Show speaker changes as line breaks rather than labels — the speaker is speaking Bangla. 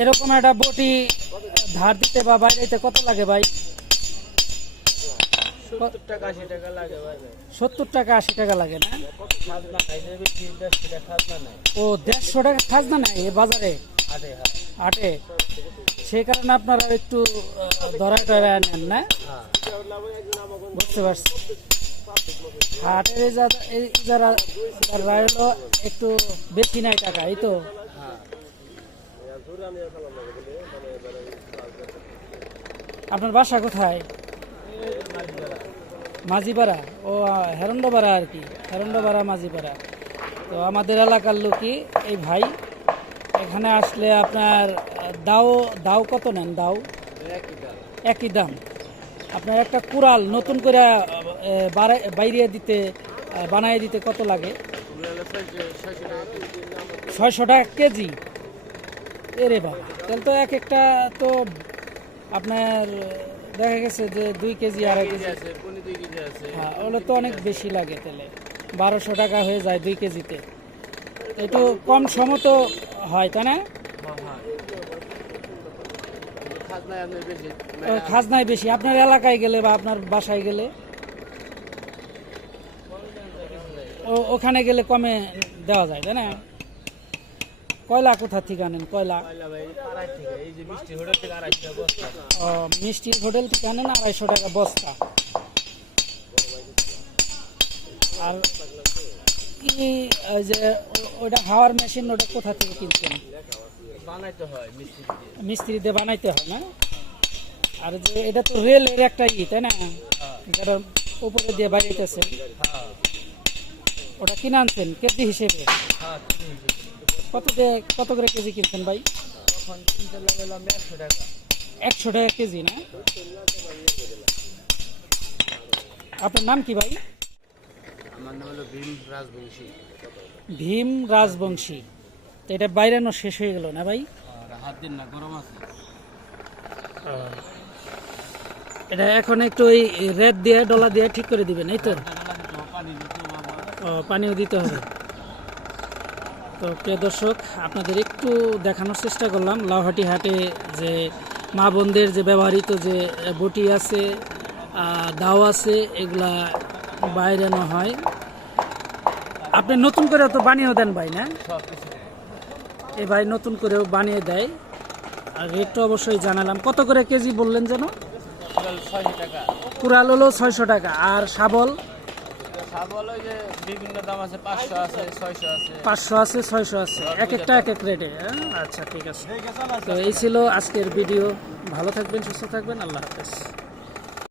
এরকম একটা বটি ধার দিতে বা বাইরে দিতে কত লাগে ভাই?
সত্তর টাকা আশি টাকা লাগে
না
দেড়শো টাকা খাজনা নেই
ও দেড়শো টাকা খাজনা নেয় এ বাজারে?
আটে হাট
সেই কারণে আপনারা একটু ধরা টরা নেন না?
হ্যাঁ।
বুঝতে পারছি। হাটের যারা হলো একটু বেশি নাই টাকা, এই তো। আপনার বাসা কোথায়? মাঝিপাড়া। ও, হেরন্ডপাড়া আর কি, হেরন্ডপাড়া, মাঝিপাড়া। তো আমাদের এলাকার লোকই এই ভাই। এখানে আসলে আপনার দাও দাও কত নেন? দাও?
একই দাম।
আপনার একটা কুড়াল নতুন করে বাড়াই- দিতে বানায় দিতে কত লাগে? ছয়শো টাকা কেজি। এরে বাবা তাহলে তো এক একটা তো আপনার দেখা গেছে যে দুই কেজি আড়াই কেজি। হ্যাঁ ওগুলো তো অনেক বেশি লাগে তাহলে। বারোশো টাকা হয়ে যায় দুই কেজিতে। একটু কম সম তো হয় তাই না?
খাজনায় আপনার বেশি
ও, খাজনায় বেশি। আপনার এলাকায় গেলে বা আপনার বাসায় গেলে? ও ওখানে গেলে কমে দেওয়া যায় তাই না? কয়লা কোথা থেকে আনেন? কয়লা?
পয়লা ভাই আড়াই থেকে এই যে মিষ্টি হোটেল থেকে আড়াইশো টাকা বস্তা।
ও, মিষ্টির হোটেল থেকে আনেন আড়াইশো টাকা বস্তা? আর কি যে ওটা হাওয়ার মেশিন ওটা কোথা থেকে কিনছেন?
বানাইতে হয়
মিস্ত্রি দিয়ে। বানাইতে হয় না? আর যে এটা তো রেলের একটা ই তাই না?
হ্যাঁ।
যেটা উপরে দিয়ে বাড়িতেছেন
হ্যাঁ।
ওটা কিনে আনছেন কেজি হিসেবে?
হ্যাঁ কিনে হিসেবে।
কত দিয়ে কত করে কেজি কিনছেন ভাই?
একশো টাকা
কেজি না? আপনার নাম কি ভাই?
আমার নাম হলো ভীম রাজবংশী।
ভীম রাজবংশী। তো এটা বাইরানো শেষ হয়ে গেল না ভাই?
হাত দিন না গরম আছে।
এটা এখন একটু ওই রেড দিয়ে ডলা দিয়ে ঠিক করে দিবেন এই তো?
বাবা
ও, পানিও দিতে হবে। তো প্রিয় দর্শক আপনাদের একটু দেখানোর চেষ্টা করলাম লাউহাটি হাটে যে মা বোনদের যে ব্যবহৃত যে বটি আছে দাও আছে এগুলা বাইরানো হয়। আপনি নতুন করে তো বানিয়েও দেন ভাই, না? এ ভাই নতুন করেও বানিয়ে দেয়। আর রেটটা অবশ্যই জানালাম। কত করে কেজি বললেন যেন? কুড়াল হলো ছয়শো টাকা। আর শাবল পাঁচশো আছে, ছয়শো আছে। এক একটা, এক এক রেটে হ্যাঁ? আচ্ছা ঠিক আছে। তো এই ছিল আজকের ভিডিও। ভালো থাকবেন, সুস্থ থাকবেন। আল্লাহ হাফেজ।